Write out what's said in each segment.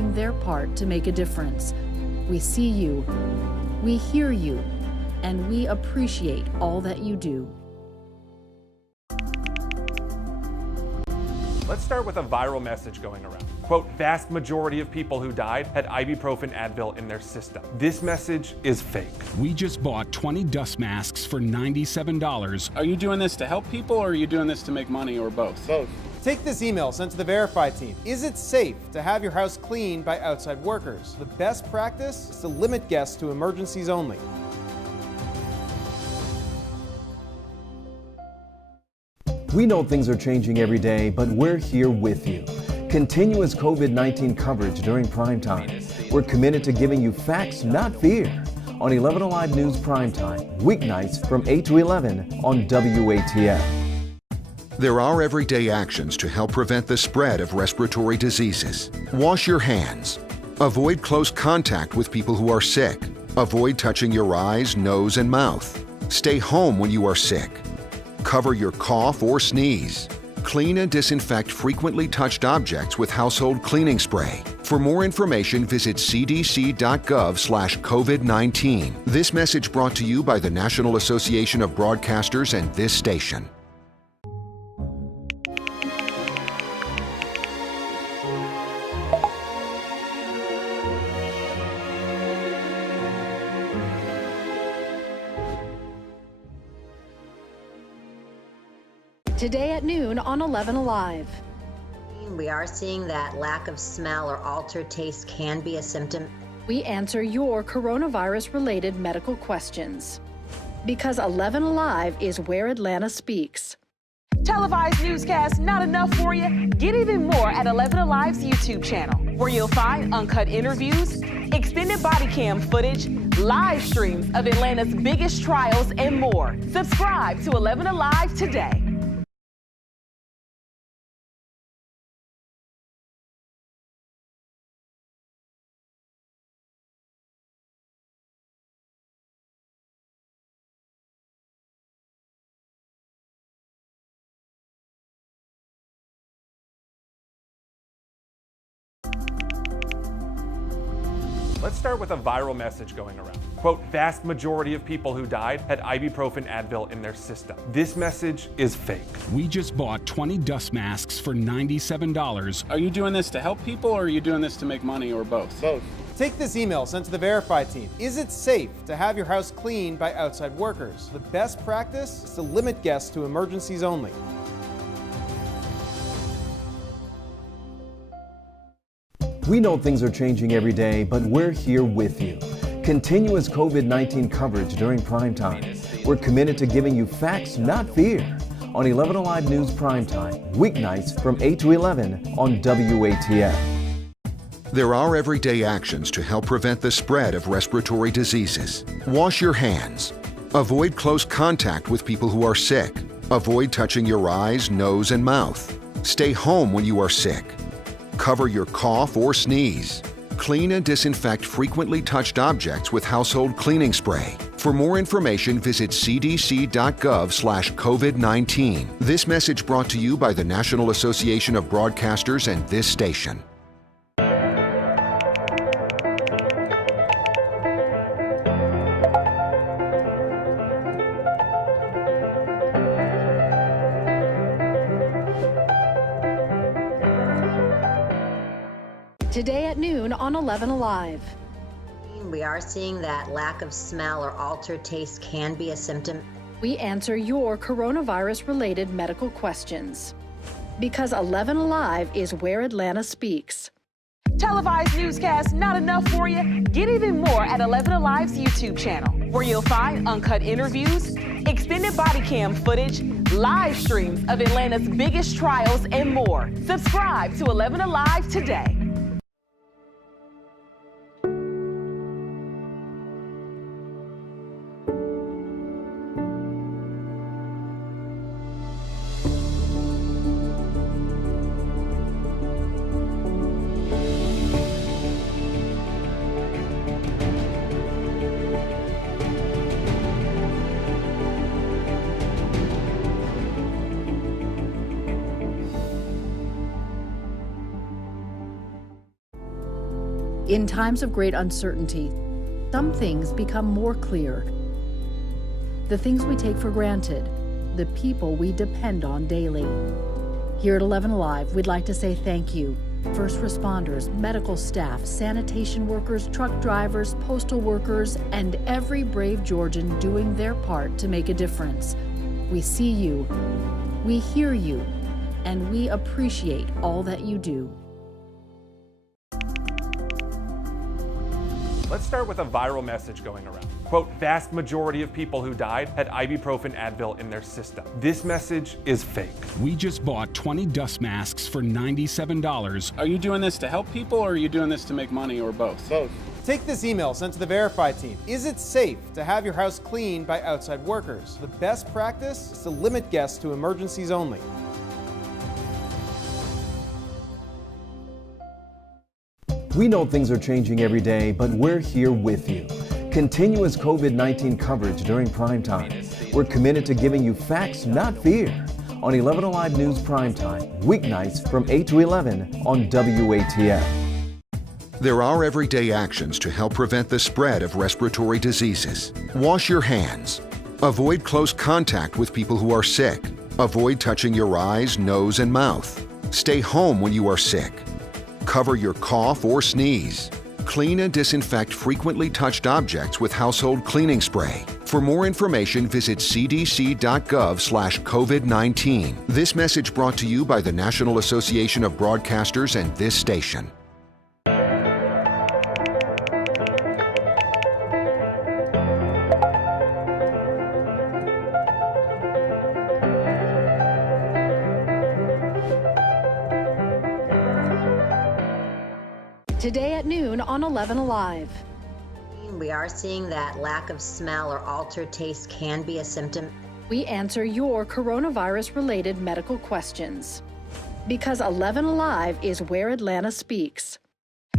doing their part to make a difference. We see you, we hear you, and we appreciate all that you do. Let's start with a viral message going around. Quote, vast majority of people who died had ibuprofen Advil in their system. This message is fake. We just bought 20 dust masks for $97. Are you doing this to help people, or are you doing this to make money, or both? Both. Take this email sent to the Verify team. Is it safe to have your house cleaned by outside workers? The best practice is to limit guests to emergencies only. We know things are changing every day, but we're here with you. Continuous COVID-19 coverage during prime time. We're committed to giving you facts, not fear. On 11 Alive News Prime Time, weeknights from 8 to 11 on WATF. There are everyday actions to help prevent the spread of respiratory diseases. Wash your hands. Avoid close contact with people who are sick. Avoid touching your eyes, nose, and mouth. Stay home when you are sick. Cover your cough or sneeze. Clean and disinfect frequently touched objects with household cleaning spray. For more information, visit cdc.gov/COVID-19. This message brought to you by the National Association of Broadcasters and this station. Today at noon on 11 Alive. We are seeing that lack of smell or altered taste can be a symptom. We answer your coronavirus-related medical questions. Because 11 Alive is where Atlanta speaks. Televised newscasts not enough for you? Get even more at 11 Alive's YouTube channel, where you'll find uncut interviews, extended body cam footage, live streams of Atlanta's biggest trials, and more. Subscribe to 11 Alive today. Let's start with a viral message going around. Quote, vast majority of people who died had ibuprofen Advil in their system. This message is fake. We just bought 20 dust masks for $97. Are you doing this to help people, or are you doing this to make money, or both? Both. Take this email sent to the Verify team. Is it safe to have your house cleaned by outside workers? The best practice is to limit guests to emergencies only. We know things are changing every day, but we're here with you. Continuous COVID-19 coverage during prime time. We're committed to giving you facts, not fear. On 11 Alive News Prime Time, weeknights from 8 to 11 on WATF. There are everyday actions to help prevent the spread of respiratory diseases. Wash your hands. Avoid close contact with people who are sick. Avoid touching your eyes, nose, and mouth. Stay home when you are sick. Cover your cough or sneeze. Clean and disinfect frequently touched objects with household cleaning spray. For more information, visit cdc.gov/COVID-19. This message brought to you by the National Association of Broadcasters and this station. Today at noon on 11 Alive. We are seeing that lack of smell or altered taste can be a symptom. We answer your coronavirus-related medical questions. Because 11 Alive is where Atlanta speaks. Televised newscasts not enough for you? Get even more at 11 Alive's YouTube channel, where you'll find uncut interviews, extended body cam footage, live streams of Atlanta's biggest trials, and more. Subscribe to 11 Alive today. In times of great uncertainty, some things become more clear. The things we take for granted, the people we depend on daily. Here at 11 Alive, we'd like to say thank you. First responders, medical staff, sanitation workers, truck drivers, postal workers, and every brave Georgian doing their part to make a difference. We see you, we hear you, and we appreciate all that you do. Let's start with a viral message going around. Quote, vast majority of people who died had ibuprofen Advil in their system. This message is fake. We just bought 20 dust masks for $97. Are you doing this to help people or are you doing this to make money or both? Both. Take this email sent to the Verify team. Is it safe to have your house cleaned by outside workers? The best practice is to limit guests to emergencies only. We know things are changing every day, but we're here with you. Continuous COVID-19 coverage during prime time. We're committed to giving you facts, not fear. On 11 Alive News Prime Time, weeknights from 8 to 11 on WATF. There are everyday actions to help prevent the spread of respiratory diseases. Wash your hands. Avoid close contact with people who are sick. Avoid touching your eyes, nose, and mouth. Stay home when you are sick. Cover your cough or sneeze. Clean and disinfect frequently touched objects with household cleaning spray. For more information, visit cdc.gov/COVID-19. This message brought to you by the National Association of Broadcasters and this station. Today at noon on 11 Alive. We are seeing that lack of smell or altered taste can be a symptom. We answer your coronavirus-related medical questions. Because 11 Alive is where Atlanta speaks.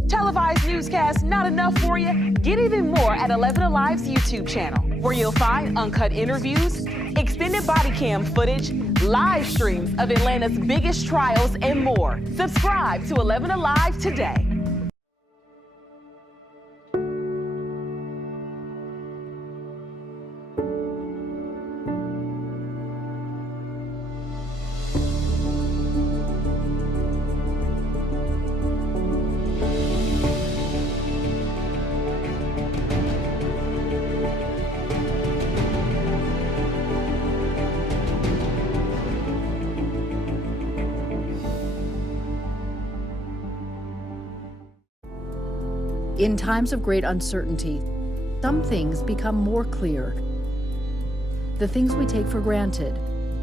Televised newscasts not enough for you? Get even more at 11 Alive's YouTube channel, where you'll find uncut interviews, extended body cam footage, live streams of Atlanta's biggest trials, and more. Subscribe to 11 Alive today. In times of great uncertainty, some things become more clear. The things we take for granted,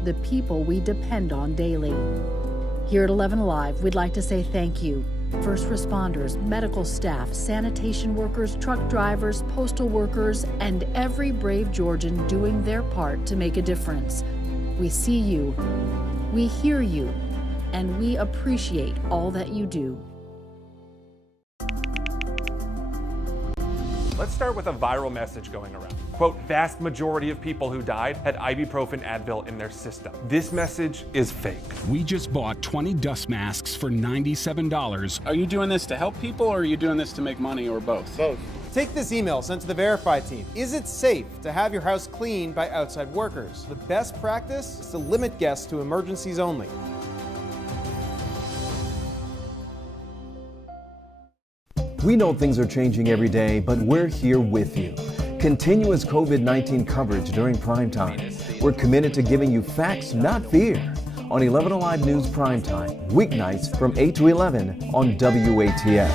the people we depend on daily. Here at 11 Alive, we'd like to say thank you. First responders, medical staff, sanitation workers, truck drivers, postal workers, and every brave Georgian doing their part to make a difference. We see you, we hear you, and we appreciate all that you do. Let's start with a viral message going around. Quote, vast majority of people who died had ibuprofen Advil in their system. This message is fake. We just bought 20 dust masks for $97. Are you doing this to help people or are you doing this to make money or both? Both. Take this email sent to the Verify team. Is it safe to have your house cleaned by outside workers? The best practice is to limit guests to emergencies only. We know things are changing every day, but we're here with you. Continuous COVID-19 coverage during prime time. We're committed to giving you facts, not fear. On 11 Alive News Prime Time, weeknights from 8 to 11 on WATF.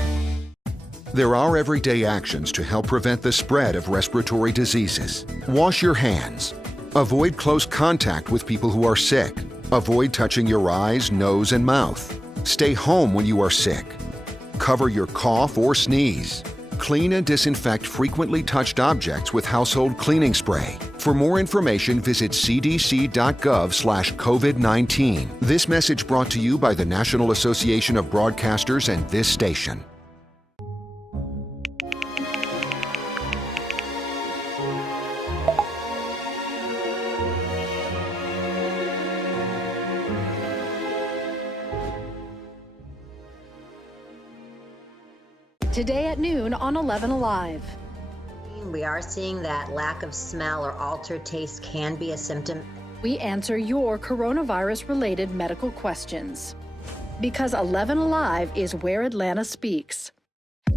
There are everyday actions to help prevent the spread of respiratory diseases. Wash your hands. Avoid close contact with people who are sick. Avoid touching your eyes, nose, and mouth. Stay home when you are sick. Cover your cough or sneeze. Clean and disinfect frequently touched objects with household cleaning spray. For more information, visit cdc.gov/COVID-19. This message brought to you by the National Association of Broadcasters and this station. Today at noon on 11 Alive. We are seeing that lack of smell or altered taste can be a symptom. We answer your coronavirus-related medical questions. Because 11 Alive is where Atlanta speaks.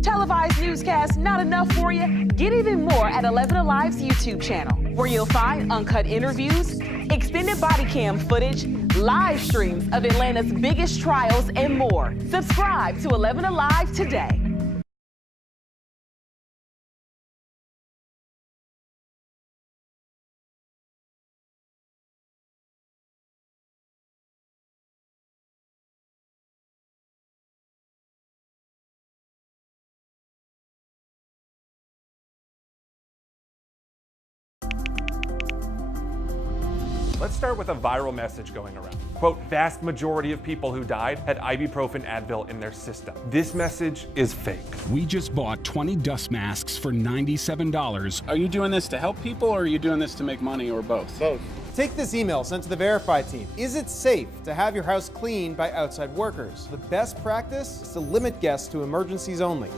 Televised newscasts not enough for you? Get even more at 11 Alive's YouTube channel, where you'll find uncut interviews, extended body cam footage, live streams of Atlanta's biggest trials, and more. Subscribe to 11 Alive today. Let's start with a viral message going around. Quote, vast majority of people who died had ibuprofen Advil in their system. This message is fake. We just bought 20 dust masks for $97. Are you doing this to help people or are you doing this to make money or both? Both. Take this email sent to the Verify team. Is it safe to have your house cleaned by outside workers? The best practice is to limit guests to emergencies only.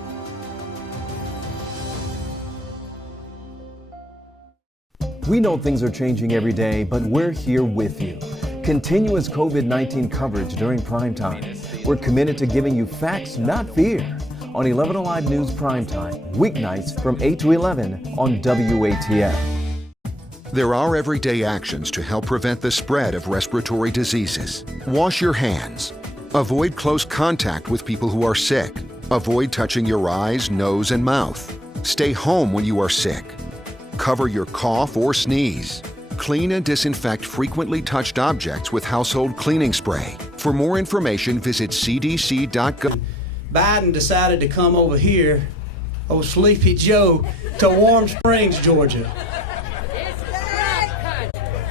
We know things are changing every day, but we're here with you. Continuous COVID-19 coverage during prime time. We're committed to giving you facts, not fear. On 11 Alive News Primetime, weeknights from 8 to 11 on WATF. There are everyday actions to help prevent the spread of respiratory diseases. Wash your hands. Avoid close contact with people who are sick. Avoid touching your eyes, nose, and mouth. Stay home when you are sick. Cover your cough or sneeze. Clean and disinfect frequently touched objects with household cleaning spray. For more information, visit cdc.gov. Biden decided to come over here, old Sleepy Joe, to Warm Springs, Georgia.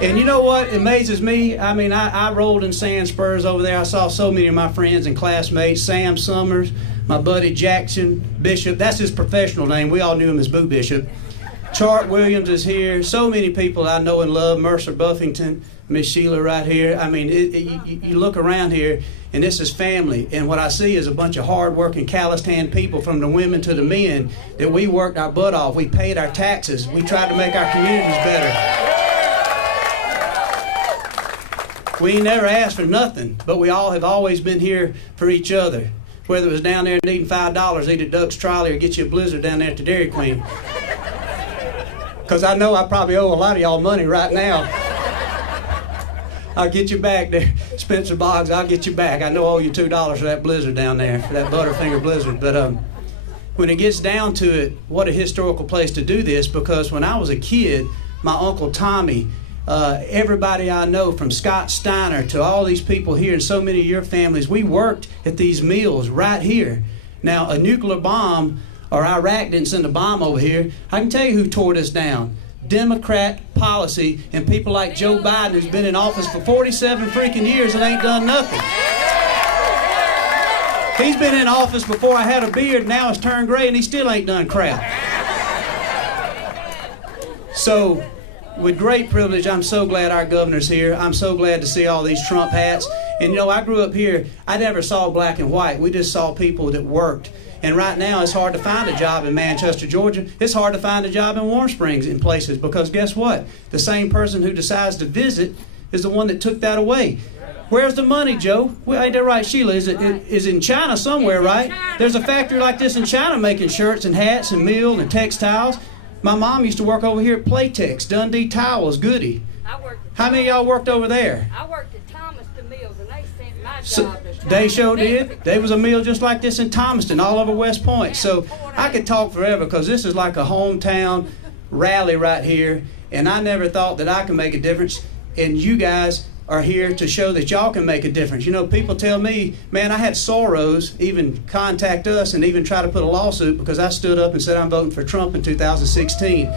And you know what amazes me? I mean, I rolled in sand spurs over there. I saw so many of my friends and classmates. Sam Summers, my buddy Jackson Bishop. That's his professional name. We all knew him as Boo Bishop. Chart Williams is here. So many people I know and love. Mercer Buffington, Miss Sheila right here. I mean, you look around here, and this is family. And what I see is a bunch of hard-working, calloused-hand people, from the women to the men, that we worked our butt off. We paid our taxes. We tried to make our communities better. We never asked for nothing, but we all have always been here for each other. Whether it was down there needing $5, eat at Duck's Trolley, or get you a Blizzard down there at the Dairy Queen. Because I know I probably owe a lot of y'all money right now. I'll get you back there. Spencer Boggs, I'll get you back. I know I owe you $2 for that Blizzard down there, for that Butterfinger Blizzard. But when it gets down to it, what a historical place to do this, because when I was a kid, my Uncle Tommy, everybody I know, from Scott Steiner to all these people here and so many of your families, we worked at these mills right here. Now, a nuclear bomb, or Iraq didn't send a bomb over here, I can tell you who tore this down. Democrat policy and people like Joe Biden, who's been in office for 47 freaking years and ain't done nothing. He's been in office before I had a beard, now it's turned gray, and he still ain't done crap. So, with great privilege, I'm so glad our governor's here. I'm so glad to see all these Trump hats. And you know, I grew up here, I never saw black and white. We just saw people that worked. And right now, it's hard to find a job in Manchester, Georgia. It's hard to find a job in Warm Springs in places, because guess what? The same person who decides to visit is the one that took that away. Where's the money, Joe? Well, ain't that right, Sheila? Is it in China somewhere, right? There's a factory like this in China making shirts and hats and meal and textiles. My mom used to work over here at Playtex, Dundee Towels, Goody. How many of y'all worked over there? I worked at Thomaston Mills, and they sent my So, job to they sure did. There was a mill just like this in Thomaston, all over West Point. So I could talk forever, because this is like a hometown rally right here, and I never thought that I could make a difference, and you guys are here to show that y'all can make a difference. You know, people tell me, man, I had Soros even contact us and even try to put a lawsuit because I stood up and said I'm voting for Trump in 2016.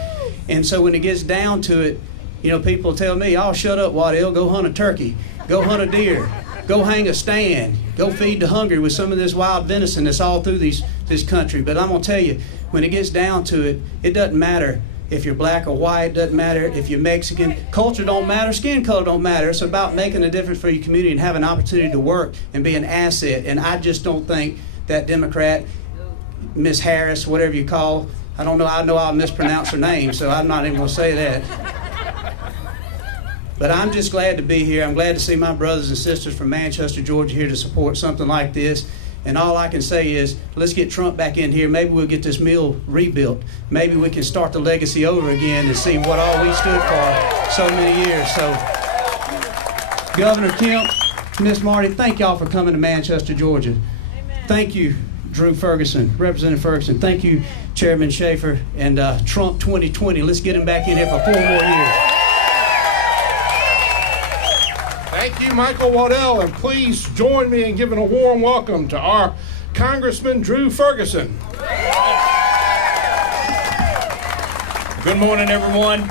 And so when it gets down to it, you know, people tell me, oh, shut up, Waddell, go hunt a turkey, go hunt a deer, go hang a stand, go feed the hungry with some of this wild venison that's all through this country. But I'm gonna tell you, when it gets down to it, it doesn't matter if you're black or white, it doesn't matter if you're Mexican. Culture don't matter, skin color don't matter. It's about making a difference for your community and having an opportunity to work and be an asset. And I just don't think that Democrat Miss Harris, whatever you call. I know I'll mispronounce her name, so I'm not even going to say that. But I'm just glad to be here. I'm glad to see my brothers and sisters from Manchester, Georgia here to support something like this. And all I can say is, let's get Trump back in here. Maybe we'll get this mill rebuilt. Maybe we can start the legacy over again and see what all we stood for so many years. So, Governor Kemp, Miss Marty, thank y'all for coming to Manchester, Georgia. Amen. Thank you, Drew Ferguson, Representative Ferguson. Thank you, Chairman Shafer, and Trump 2020. Let's get him back in here for 4 more years. Thank you, Michael Waddell, and please join me in giving a warm welcome to our Congressman Drew Ferguson. Good morning, everyone.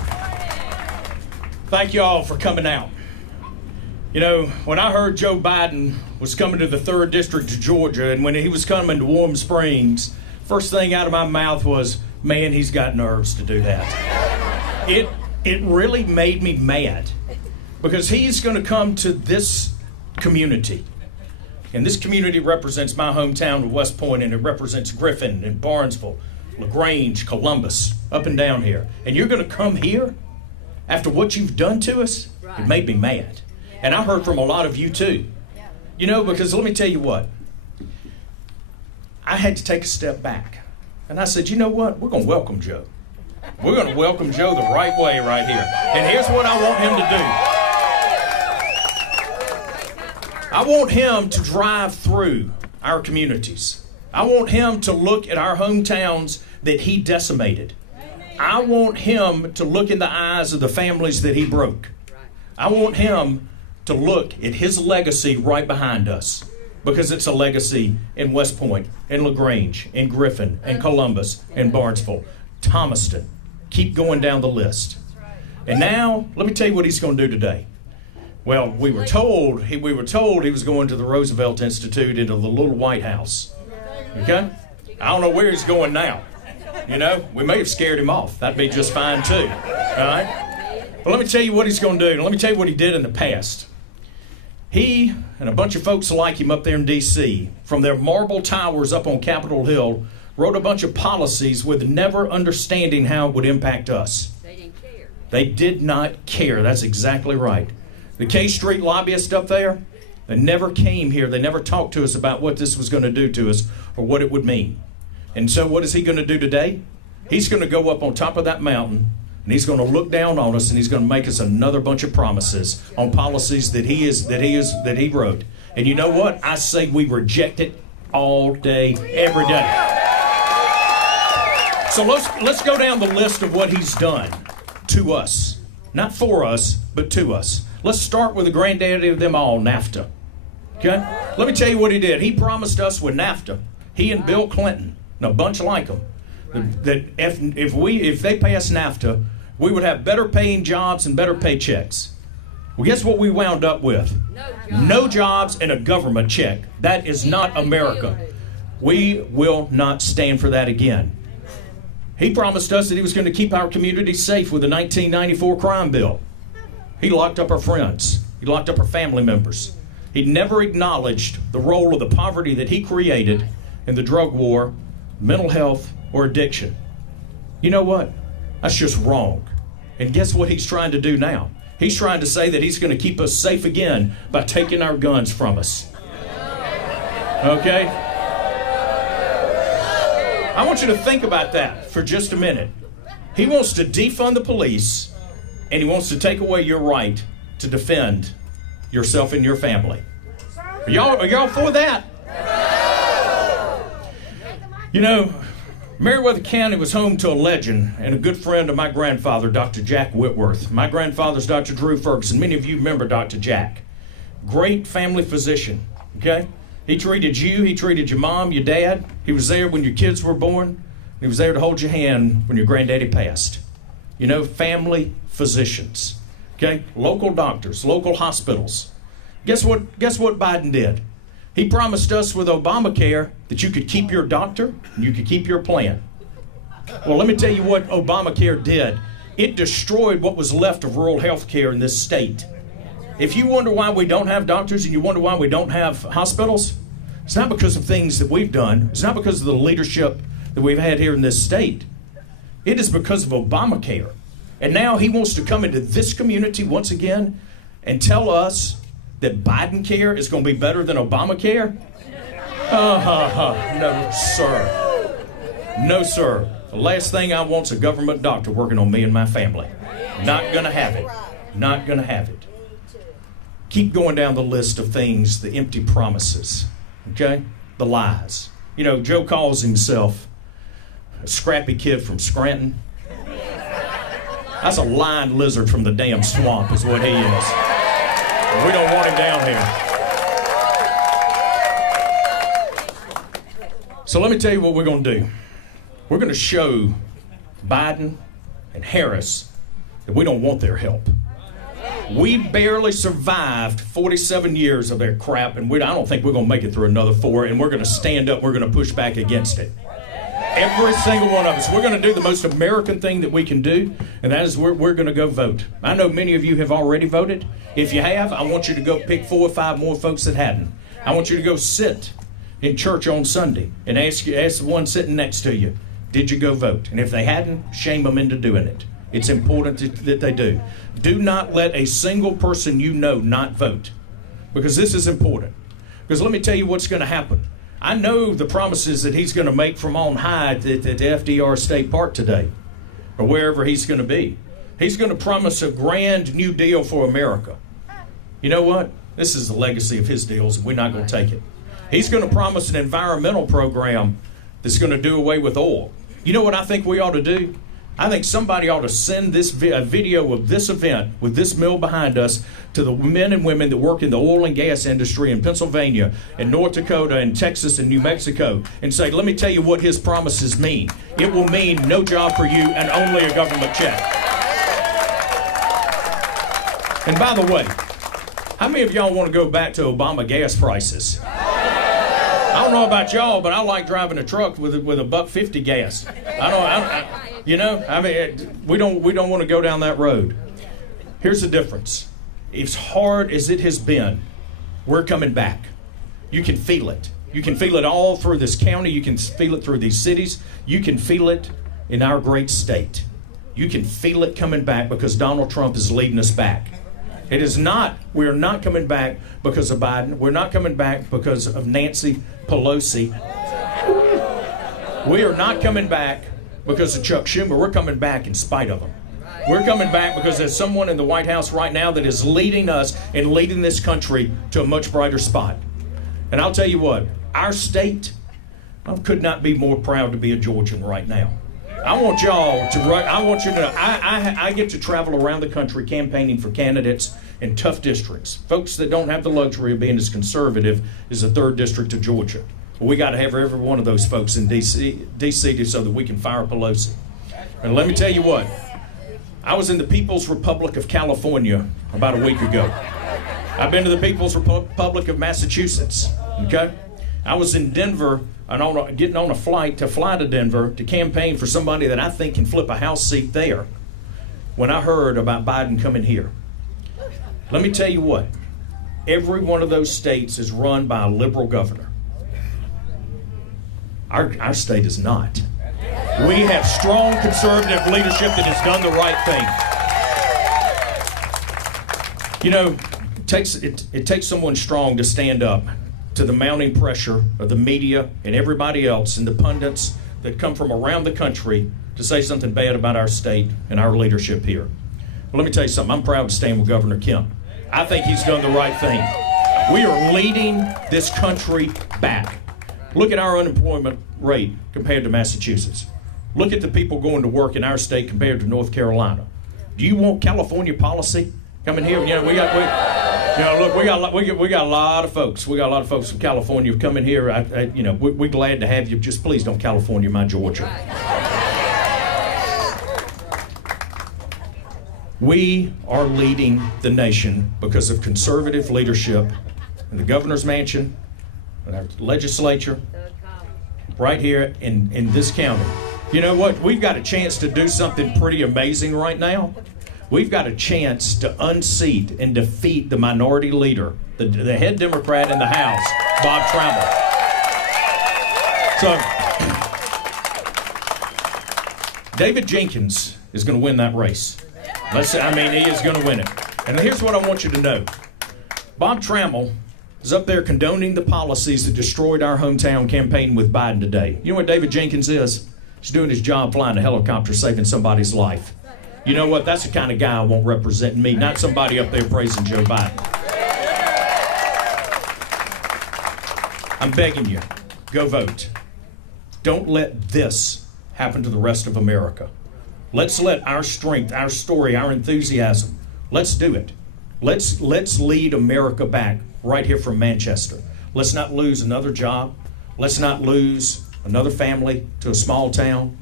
Thank you all for coming out. You know, when I heard Joe Biden was coming to the 3rd District of Georgia, and when he was coming to Warm Springs, first thing out of my mouth was, man, he's got nerves to do that. It really made me mad. Because he's going to come to this community. And this community represents my hometown of West Point, and it represents Griffin and Barnesville, LaGrange, Columbus, up and down here. And you're going to come here after what you've done to us? Right. It made me mad. And I heard from a lot of you too. You know, because let me tell you what. I had to take a step back. And I said, you know what? We're going to welcome Joe. We're going to welcome Joe the right way right here. And here's what I want him to do. I want him to drive through our communities. I want him to look at our hometowns that he decimated. I want him to look in the eyes of the families that he broke. I want him to look at his legacy right behind us, because it's a legacy in West Point, in LaGrange, in Griffin, in Columbus, in Barnesville, Thomaston. Keep going down the list. And now, let me tell you what he's going to do today. Well, we were told he was going to the Roosevelt Institute, into the little White House. Okay? I don't know where he's going now. You know, we may have scared him off. That'd be just fine too. All right? But let me tell you what he's going to do. Let me tell you what he did in the past. He and a bunch of folks like him up there in D.C., from their marble towers up on Capitol Hill, wrote a bunch of policies with never understanding how it would impact us. They didn't care. They did not care. That's exactly right. The K Street lobbyists up there, they never came here. They never talked to us about what this was going to do to us or what it would mean. And so what is he going to do today? He's going to go up on top of that mountain, and he's going to look down on us, and he's going to make us another bunch of promises on policies that he wrote. And you know what? I say we reject it all day, every day. So let's go down the list of what he's done to us. Not for us, but to us. Let's start with the granddaddy of them all, NAFTA. Okay? Let me tell you what he did. He promised us with NAFTA, he and Bill Clinton, and a bunch like them, that if they pass NAFTA, we would have better paying jobs and better paychecks. Well, guess what we wound up with? No jobs and a government check. That is not America. We will not stand for that again. He promised us that he was going to keep our community safe with the 1994 crime bill. He locked up our friends. He locked up our family members. He never acknowledged the role of the poverty that he created in the drug war, mental health, or addiction. You know what? That's just wrong. And guess what he's trying to do now? He's trying to say that he's going to keep us safe again by taking our guns from us. Okay? I want you to think about that for just a minute. He wants to defund the police, and he wants to take away your right to defend yourself and your family. Are y'all for that? You know, Meriwether County was home to a legend and a good friend of my grandfather, Dr. Jack Whitworth. My grandfather's Dr. Drew Ferguson. Many of you remember Dr. Jack. Great family physician, okay? He treated you, he treated your mom, your dad. He was there when your kids were born. He was there to hold your hand when your granddaddy passed. You know, family physicians, okay? Local doctors, local hospitals. Guess what Biden did? He promised us with Obamacare that you could keep your doctor and you could keep your plan. Well, let me tell you what Obamacare did. It destroyed what was left of rural health care in this state. If you wonder why we don't have doctors and you wonder why we don't have hospitals, It's not because of things that we've done. It's not because of the leadership that we've had here in this state. It is because of Obamacare. And now he wants to come into this community once again and tell us that Biden care is going to be better than Obamacare? No, sir. No, sir. The last thing I want is a government doctor working on me and my family. Not going to have it. Not going to have it. Keep going down the list of things, the empty promises, okay? The lies. You know, Joe calls himself a scrappy kid from Scranton. That's a lying lizard from the damn swamp is what he is. We don't want him down here. So let me tell you what we're going to do. We're going to show Biden and Harris that we don't want their help. We barely survived 47 years of their crap, and I don't think we're going to make it through another 4, and we're going to stand up, we're going to push back against it. Every single one of us. We're going to do the most American thing that we can do, and that is we're going to go vote. I know many of you have already voted. If you have, I want you to go pick 4 or 5 more folks that hadn't. I want you to go sit in church on Sunday and ask the one sitting next to you, did you go vote? And if they hadn't, shame them into doing it. It's important that they do. Do not let a single person you know not vote, because this is important. Because let me tell you what's going to happen. I know the promises that he's going to make from on high at the FDR State Park today, or wherever he's going to be. He's going to promise a grand new deal for America. You know what? This is the legacy of his deals, and we're not going to take it. He's going to promise an environmental program that's going to do away with oil. You know what I think we ought to do? I think somebody ought to send this video of this event with this mill behind us to the men and women that work in the oil and gas industry in Pennsylvania and North Dakota and Texas and New Mexico and say, let me tell you what his promises mean. It will mean no job for you and only a government check. And by the way, how many of y'all want to go back to Obama gas prices? I don't know about y'all, but I like driving a truck with a $1.50 gas. We don't want to go down that road. Here's the difference. As hard as it has been, we're coming back. You can feel it. You can feel it all through this county. You can feel it through these cities. You can feel it in our great state. You can feel it coming back because Donald Trump is leading us back. It is not, we are not coming back because of Biden. We're not coming back because of Nancy Pelosi. We are not coming back because of Chuck Schumer. We're coming back in spite of them. We're coming back because there's someone in the White House right now that is leading us and leading this country to a much brighter spot. And I'll tell you what, our state, I could not be more proud to be a Georgian right now. I want y'all to, I want you to know, I get to travel around the country campaigning for candidates in tough districts. Folks that don't have the luxury of being as conservative as the 3rd District of Georgia. Well, we got to have every one of those folks in D.C. so that we can fire Pelosi. And let me tell you what, I was in the People's Republic of California about a week ago. I've been to the People's Republic of Massachusetts, okay? I was in Denver and getting on a flight to fly to Denver to campaign for somebody that I think can flip a House seat there when I heard about Biden coming here. Let me tell you what, every one of those states is run by a liberal governor. Our state is not. We have strong conservative leadership that has done the right thing. You know, it takes someone strong to stand up to the mounting pressure of the media and everybody else and the pundits that come from around the country to say something bad about our state and our leadership here. Well, let me tell you something. I'm proud to stand with Governor Kemp. I think he's done the right thing. We are leading this country back. Look at our unemployment rate compared to Massachusetts. Look at the people going to work in our state compared to North Carolina. Do you want California policy coming here? You know, we got a lot of folks. We got a lot of folks from California coming here. We're glad to have you. Just please don't California my Georgia. We are leading the nation because of conservative leadership in the governor's mansion, in our legislature, right here in this county. You know what? We've got a chance to do something pretty amazing right now. We've got a chance to unseat and defeat the minority leader, the head Democrat in the House, Bob Trammell. So, David Jenkins is going to win that race. He is going to win it. And here's what I want you to know. Bob Trammell is up there condoning the policies that destroyed our hometown campaign with Biden today. You know what David Jenkins is? He's doing his job flying a helicopter, saving somebody's life. You know what? That's the kind of guy I want representing me, not somebody up there praising Joe Biden. I'm begging you, go vote. Don't let this happen to the rest of America. Let's let our strength, our story, our enthusiasm, let's do it. Let's lead America back right here from Manchester. Let's not lose another job. Let's not lose another family to a small town.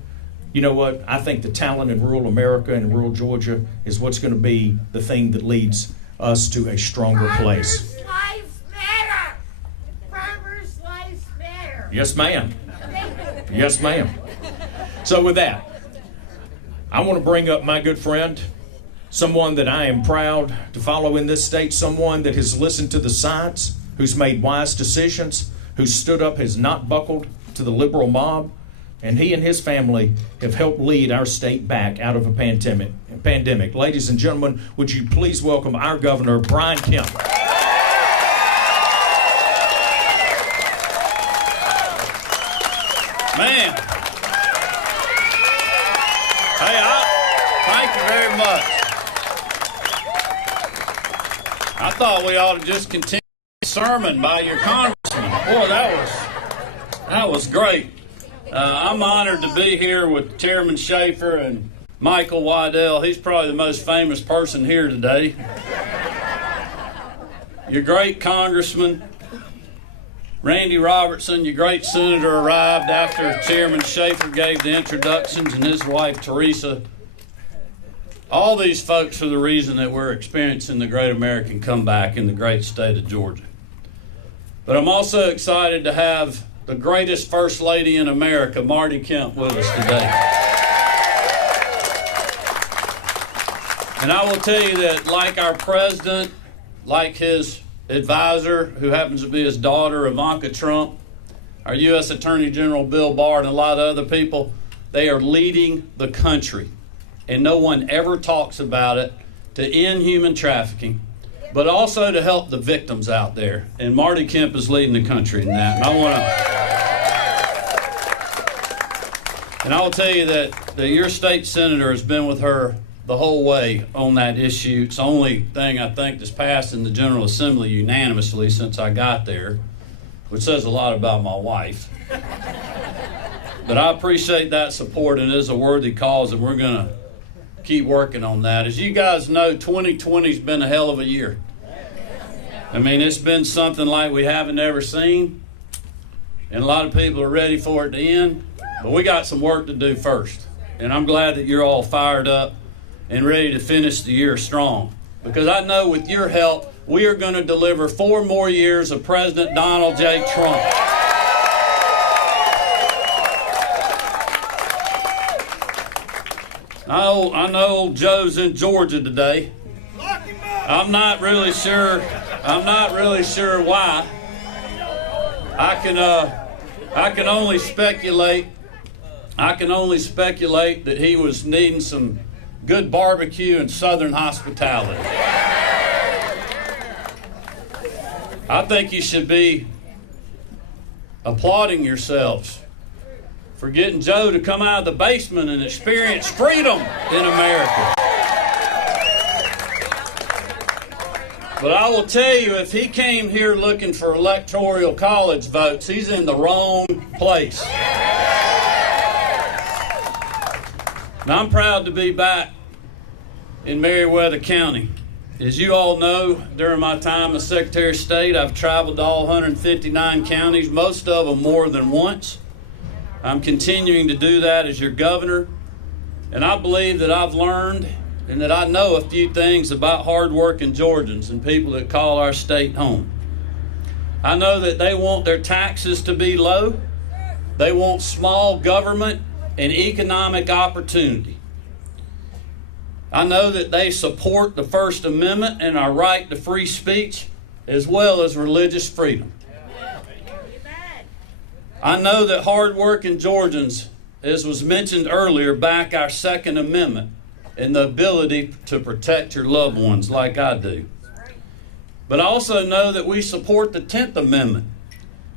You know what? I think the talent in rural America and rural Georgia is what's going to be the thing that leads us to a stronger place. Farmers' lives matter. Farmers' lives matter. Yes, ma'am. Yes, ma'am. So with that, I want to bring up my good friend, someone that I am proud to follow in this state, someone that has listened to the science, who's made wise decisions, who's stood up, has not buckled to the liberal mob, and he and his family have helped lead our state back out of a pandemic. Ladies and gentlemen, would you please welcome our governor, Brian Kemp. Man. Hey, thank you very much. I thought we ought to just continue the sermon by your congressman. Boy, that was great. I'm honored to be here with Chairman Shafer and Michael Waddell. He's probably the most famous person here today. Your great congressman, Randy Robertson, your great senator, arrived after Chairman Shafer gave the introductions, and his wife, Teresa. All these folks are the reason that we're experiencing the great American comeback in the great state of Georgia. But I'm also excited to have the greatest First Lady in America, Marty Kemp, with us today. And I will tell you that like our president, like his advisor, who happens to be his daughter, Ivanka Trump, our U.S. Attorney General Bill Barr, and a lot of other people, they are leading the country. And no one ever talks about it to end human trafficking, but also to help the victims out there. And Marty Kemp is leading the country in that. And I will tell you that your state senator has been with her the whole way on that issue. It's the only thing I think that's passed in the General Assembly unanimously since I got there, which says a lot about my wife. But I appreciate that support, and it is a worthy cause, and we're going to keep working on that. As you guys know, 2020's been a hell of a year. I mean, it's been something like we haven't ever seen, and a lot of people are ready for it to end, but we got some work to do first. And I'm glad that you're all fired up and ready to finish the year strong, because I know with your help, we are going to deliver 4 more years of President Donald J. Trump. I know old Joe's in Georgia today. I'm not really sure why. I can only speculate that he was needing some good barbecue and Southern hospitality. I think you should be applauding yourselves for getting Joe to come out of the basement and experience freedom in America. But I will tell you, if he came here looking for electoral college votes, he's in the wrong place. Now, I'm proud to be back in Meriwether County. As you all know, during my time as Secretary of State, I've traveled to all 159 counties, most of them more than once. I'm continuing to do that as your governor, and I believe that I've learned and that I know a few things about hard-working Georgians and people that call our state home. I know that they want their taxes to be low. They want small government and economic opportunity. I know that they support the First Amendment and our right to free speech, as well as religious freedom. I know that hard-working Georgians, as was mentioned earlier, back our Second Amendment and the ability to protect your loved ones like I do. But I also know that we support the 10th Amendment,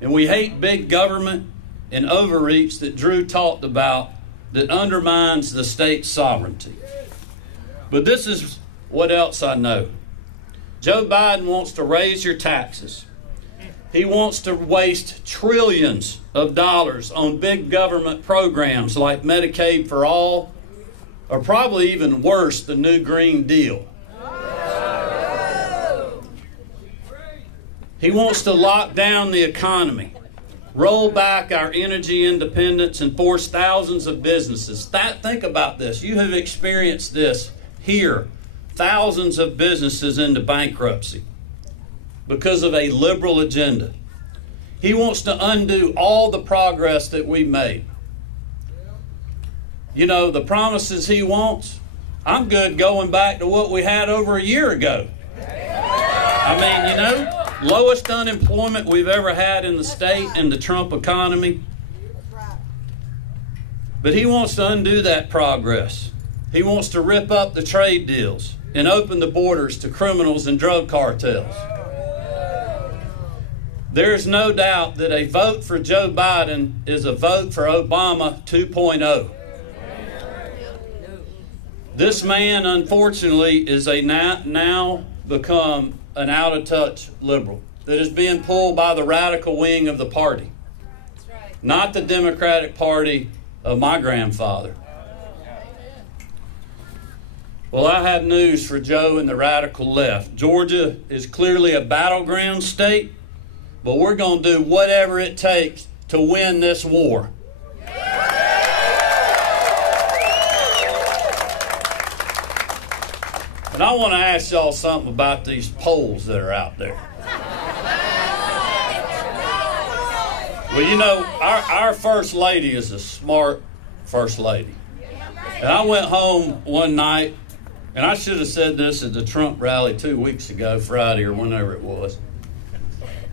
and we hate big government and overreach that Drew talked about that undermines the state's sovereignty. But this is what else I know. Joe Biden wants to raise your taxes. He wants to waste trillions of dollars on big government programs like Medicaid for All, or probably even worse, the new Green Deal. He wants to lock down the economy, roll back our energy independence, and force thousands of businesses. Think about this. You have experienced this here. Thousands of businesses into bankruptcy because of a liberal agenda. He wants to undo all the progress that we made. You know, the promises he wants, I'm good going back to what we had over a year ago. I mean, you know, lowest unemployment we've ever had in the state in the Trump economy. But he wants to undo that progress. He wants to rip up the trade deals and open the borders to criminals and drug cartels. There's no doubt that a vote for Joe Biden is a vote for Obama 2.0. This man, unfortunately, is a now become an out-of-touch liberal that is being pulled by the radical wing of the party, not the Democratic Party of my grandfather. Well, I have news for Joe and the radical left. Georgia is clearly a battleground state, but we're going to do whatever it takes to win this war. And I want to ask y'all something about these polls that are out there. Well, you know, our First Lady is a smart First Lady. And I went home one night, and I should have said this at the Trump rally 2 weeks ago, Friday or whenever it was.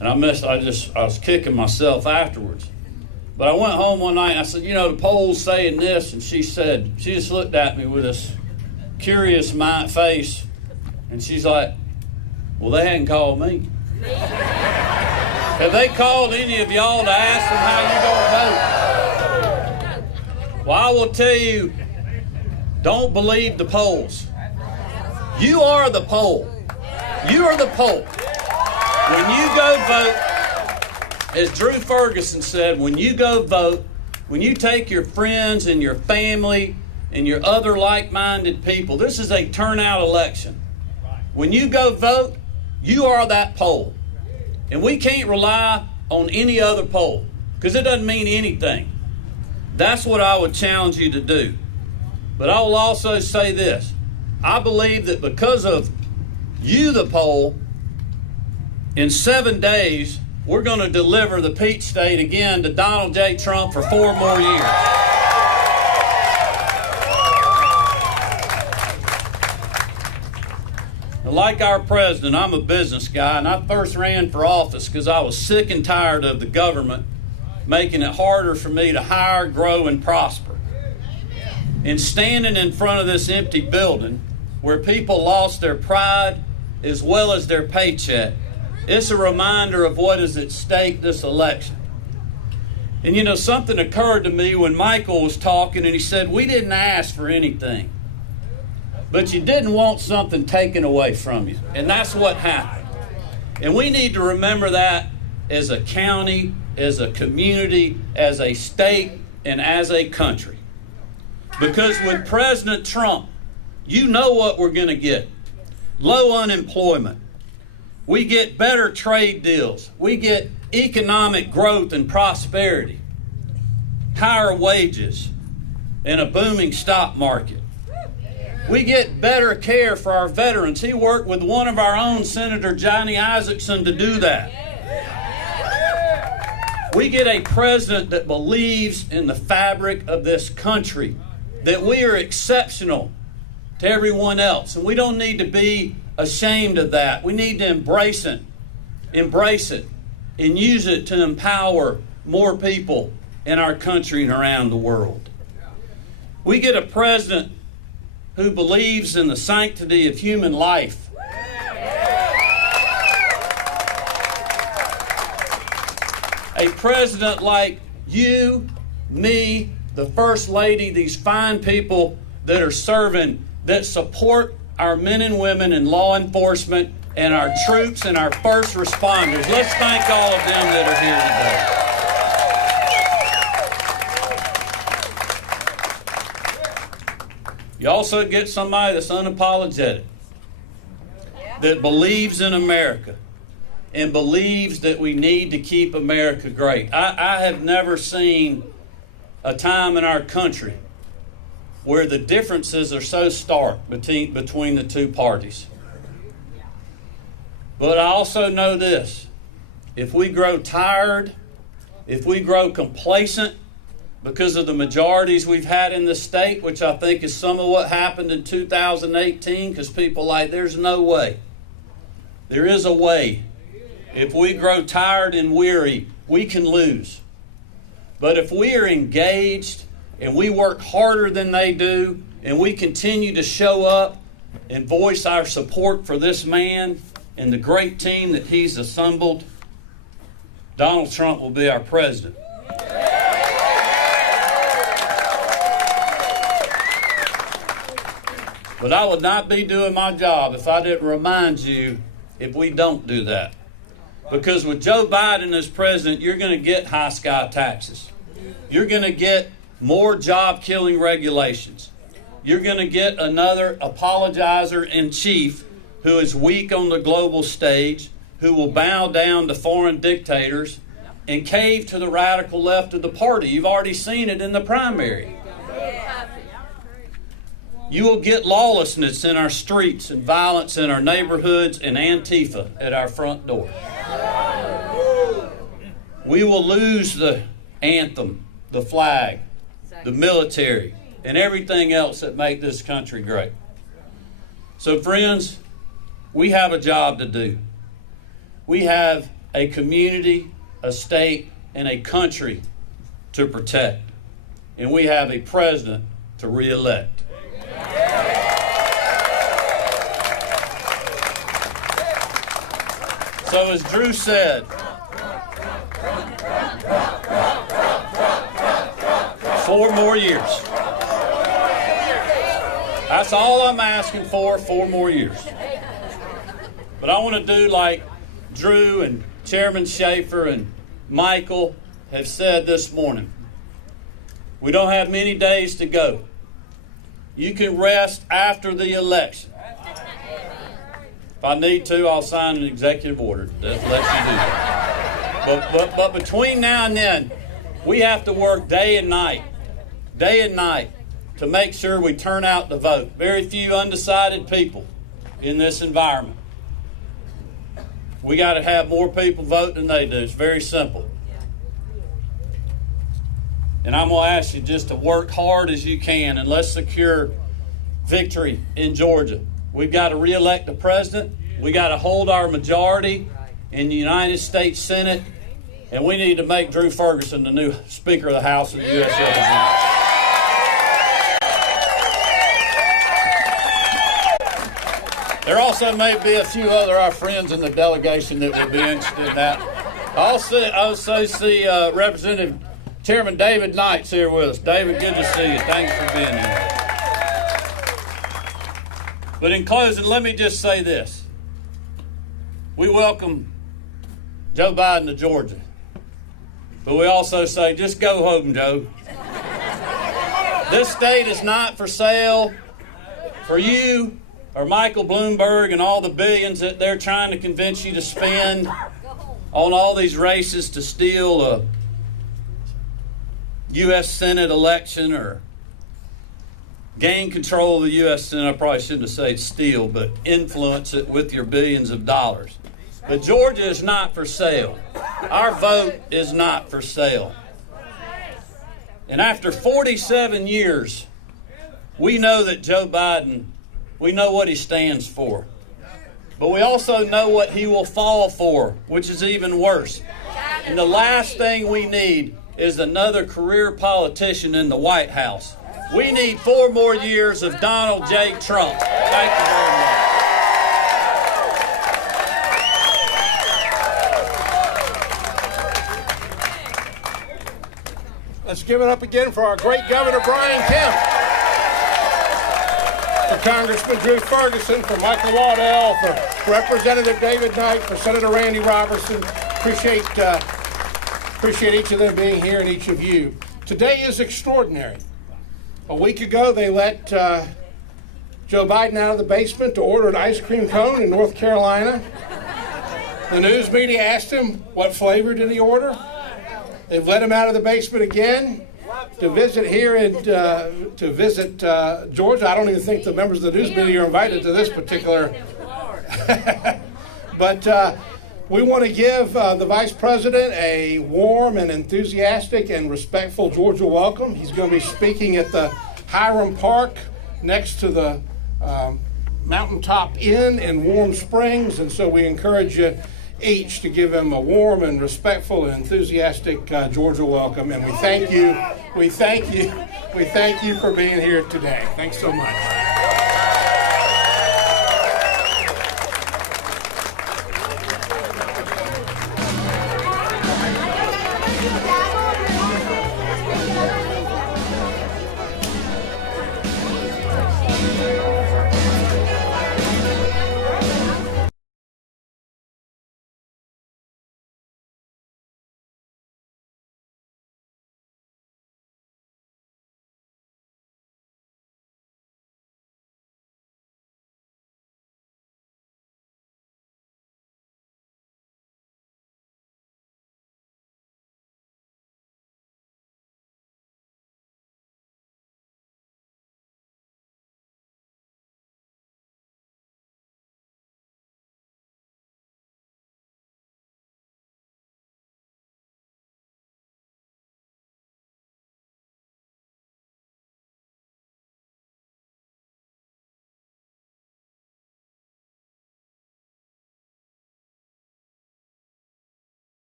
And I was kicking myself afterwards. But I went home one night and I said, you know, the poll's saying this. And she just looked at me with this curious face. And she's like, well, they hadn't called me. Have they called any of y'all to ask them how you gonna vote? Well, I will tell you, don't believe the polls. You are the poll. You are the poll. When you go vote, as Drew Ferguson said, when you go vote, when you take your friends and your family and your other like-minded people, this is a turnout election. When you go vote, you are that poll. And we can't rely on any other poll because it doesn't mean anything. That's what I would challenge you to do. But I will also say this. I believe that because of you, the poll, in 7 days, we're going to deliver the Peach State again to Donald J. Trump for 4 more years. Now, like our president, I'm a business guy, and I first ran for office because I was sick and tired of the government making it harder for me to hire, grow, and prosper. And standing in front of this empty building where people lost their pride as well as their paycheck, it's a reminder of what is at stake this election. And you know, something occurred to me when Michael was talking and he said, we didn't ask for anything, but you didn't want something taken away from you. And that's what happened. And we need to remember that as a county, as a community, as a state, and as a country. Because with President Trump, you know what we're going to get. Low unemployment. We get better trade deals. We get economic growth and prosperity, higher wages, and a booming stock market. We get better care for our veterans. He worked with one of our own, Senator Johnny Isakson, to do that. We get a president that believes in the fabric of this country, that we are exceptional to everyone else, and we don't need to be ashamed of that. We need to embrace it, and use it to empower more people in our country and around the world. We get a president who believes in the sanctity of human life. A president like you, me, the First Lady, these fine people that are serving, that support our men and women in law enforcement and our troops and our first responders. Let's thank all of them that are here today. You also get somebody that's unapologetic, that believes in America and believes that we need to keep America great. I have never seen a time in our country where the differences are so stark between the two parties. But I also know this: if we grow tired, if we grow complacent because of the majorities we've had in the state, which I think is some of what happened in 2018, because people like, there's no way. There is a way. If we grow tired and weary, we can lose. But if we are engaged and we work harder than they do, and we continue to show up and voice our support for this man and the great team that he's assembled, Donald Trump will be our president. But I would not be doing my job if I didn't remind you if we don't do that. Because with Joe Biden as president, you're going to get high sky taxes. You're going to get more job-killing regulations. You're going to get another apologizer-in-chief who is weak on the global stage, who will bow down to foreign dictators and cave to the radical left of the party. You've already seen it in the primary. You will get lawlessness in our streets and violence in our neighborhoods and Antifa at our front door. We will lose the anthem, the flag, the military, and everything else that make this country great. So friends, we have a job to do. We have a community, a state, and a country to protect. And we have a president to re-elect. So as Drew said, 4 more years. That's all I'm asking for, 4 more years. But I want to do like Drew and Chairman Shafer and Michael have said this morning. We don't have many days to go. You can rest after the election. If I need to, I'll sign an executive order that lets you do that. But between now and then, we have to work day and night, to make sure we turn out the vote. Very few undecided people in this environment. We got to have more people vote than they do. It's very simple. And I'm going to ask you just to work hard as you can, and let's secure victory in Georgia. We've got to re-elect the president. We got to hold our majority in the United States Senate. And we need to make Drew Ferguson the new Speaker of the House of the U.S. Representatives. There also may be a few other our friends in the delegation that would be interested in that. I also see Representative Chairman David Knight's here with us. David, good to see you. Thanks for being here. But in closing, let me just say this. We welcome Joe Biden to Georgia. But we also say, just go home, Joe. This state is not for sale for you or Michael Bloomberg and all the billions that they're trying to convince you to spend on all these races to steal a U.S. Senate election or gain control of the U.S. Senate. I probably shouldn't have said steal, but influence it with your billions of dollars. But Georgia is not for sale. Our vote is not for sale. And after 47 years, we know that Joe Biden, we know what he stands for. But we also know what he will fall for, which is even worse. And the last thing we need is another career politician in the White House. We need 4 more years of Donald J. Trump. Thank you very much. Let's give it up again for our great Governor Brian Kemp, for Congressman Drew Ferguson, for Michael Waddell, for Representative David Knight, for Senator Randy Robertson. Appreciate each of them being here and each of you. Today is extraordinary. A week ago, they let Joe Biden out of the basement to order an ice cream cone in North Carolina. The news media asked him, what flavor did he order? They've let him out of the basement again to visit here and to visit Georgia. I don't even think the members of the news media are invited to this particular. But we want to give the Vice President a warm and enthusiastic and respectful Georgia welcome. He's going to be speaking at the Hiram Park next to the Mountaintop Inn in Warm Springs, and so we encourage you each to give him a warm and respectful and enthusiastic Georgia welcome. And we thank you for being here today. Thanks so much.